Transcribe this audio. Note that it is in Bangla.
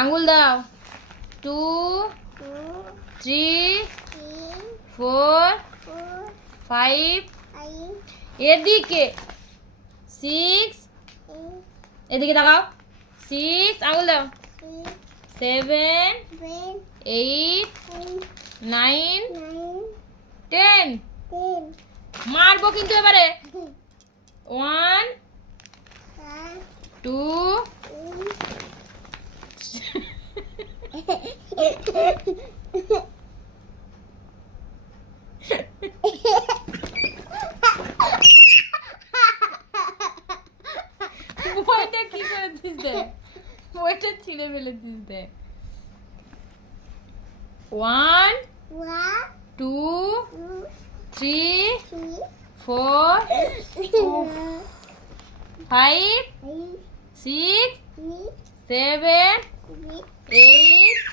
আঙ্গুল দাও 2 3 4 5 এদিকে 6 এদিকে তাকাও 6 আঙ্গুল দাও 7 8 9 10 মারবো কিন্তু এবারে 1 2 বইটা কি করে দিস দে বইটা ছিঁড়ে ফেলে দিস দে 1 2 3 4 5 6 7 8